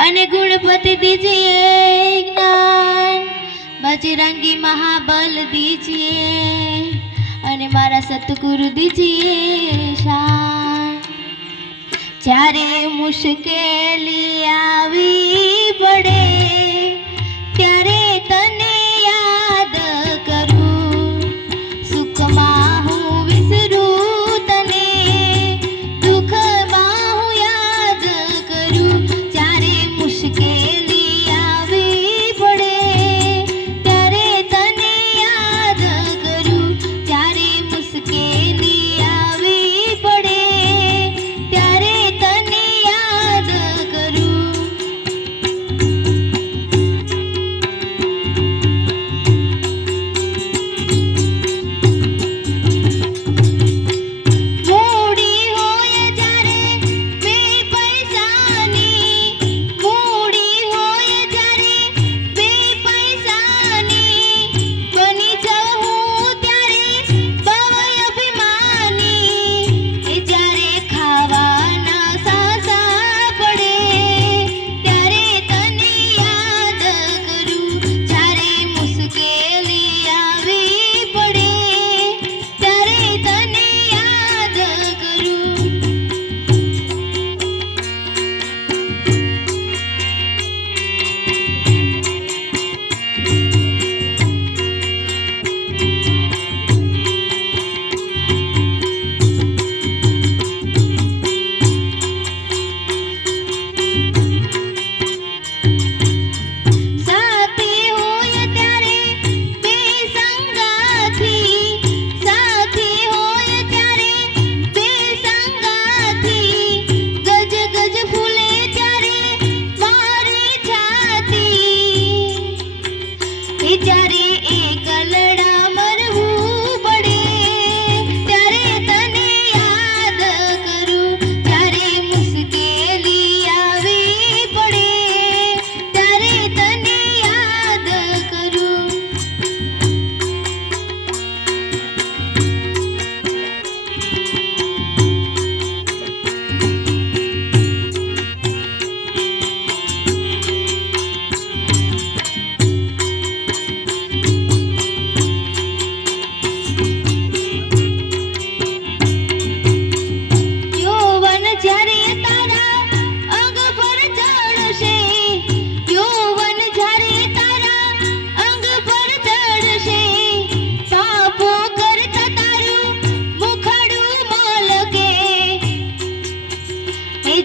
અને ગુણપતિ દીજીએ જ્ઞાન. બજરંગી મહાબલ દીજીએ અને મારા સતગુરુ દીજીએ શાન. જ્યારે મુશ્કેલી આવી પડે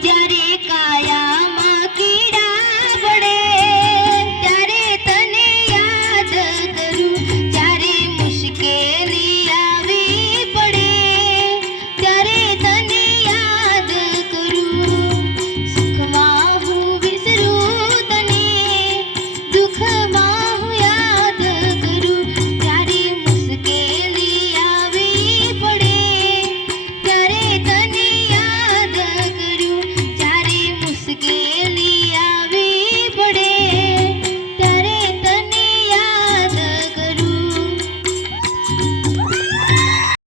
जरे काया